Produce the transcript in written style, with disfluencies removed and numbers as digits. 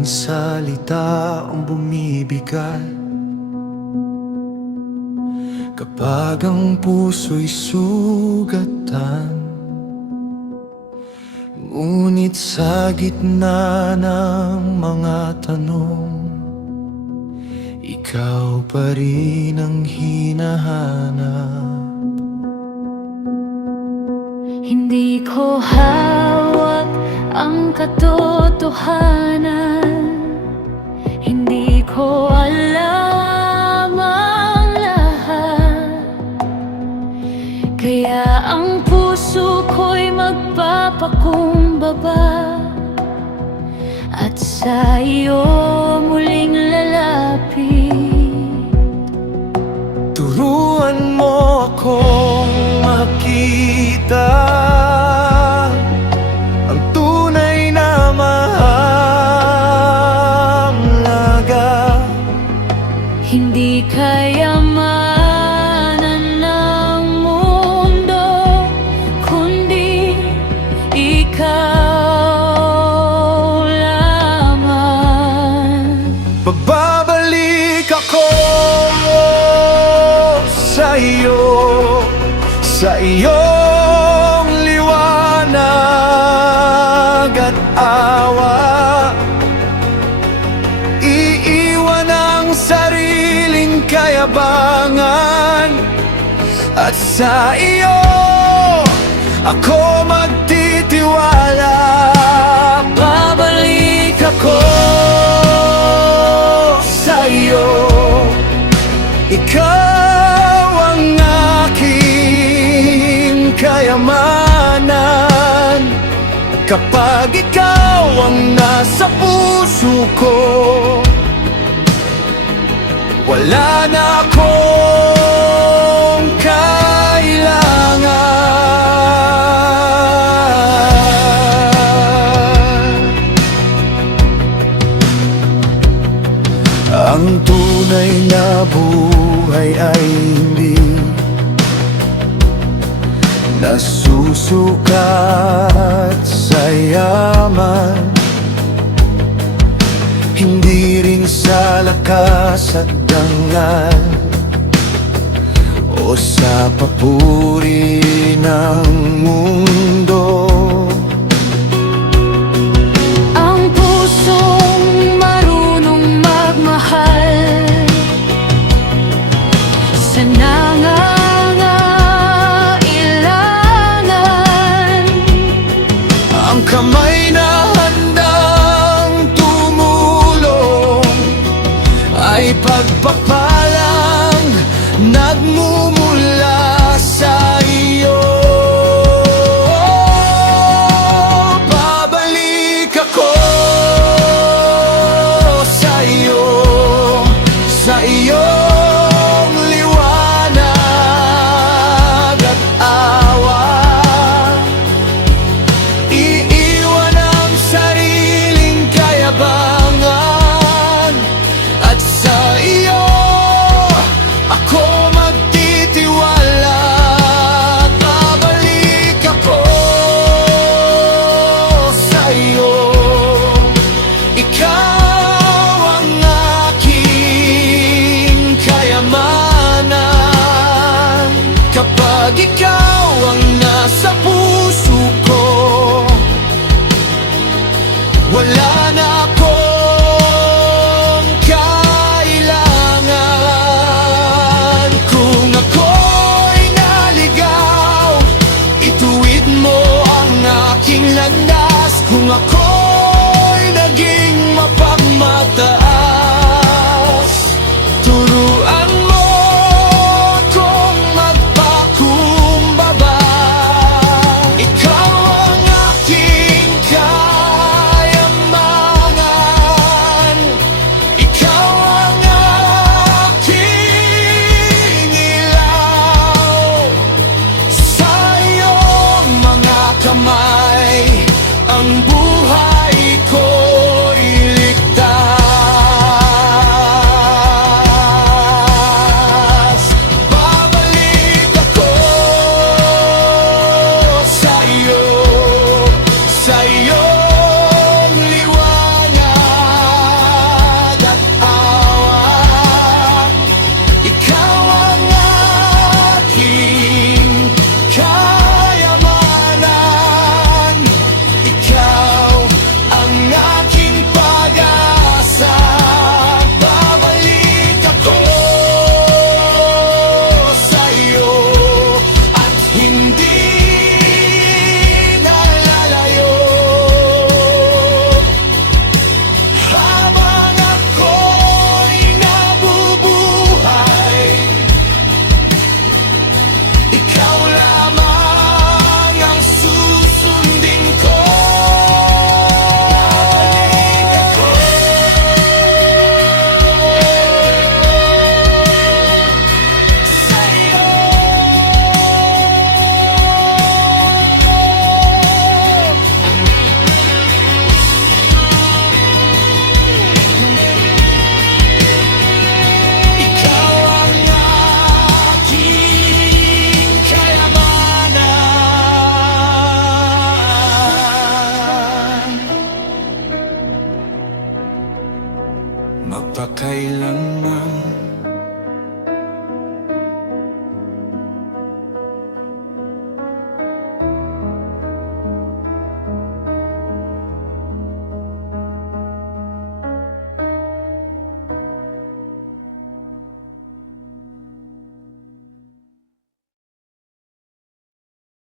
tanging salita ang bumibigat kapag ang puso'y sugatan. Ngunit sa gitna ng mga tanong, ikaw pa rin ang hinahanap. Hindi ko hawak ang katotohanan, hindi ko alam ang lahat. Kaya ang puso ko'y magpapakumbaba at sa iyo muling lalapit. Turuan mo akong makita ang tunay na mahalaga. Hindi kayamanan ng mundo, kundi ikaw lamang. Pagbabalik ako sa iyong liwanag at awa. Iiwan ang sariling kayabangan at sa iyo ako magtitiwala. Babalik ako sa iyo, ikaw ang aking kayamanan. Kapag ikaw ang nasa puso ko, wala na akong kailangan. Ang tunay na buhay ay hindi nasusukat sa yaman, hindi rin sa lakas at dangal o sa papuri ng mundo. Ang pusong marunong magmahal sa nangangailangan, Ang kamay na handang tumulong ay pagpapalang nagmumula sa iyo. Babalik ako sa iyong liwanag at awa. Iiwan ang sariling kayabangan at sa iyo ako magtitiwala. Babalik ako sa iyo, ikaw ang aking kayamanan. Kapag ikaw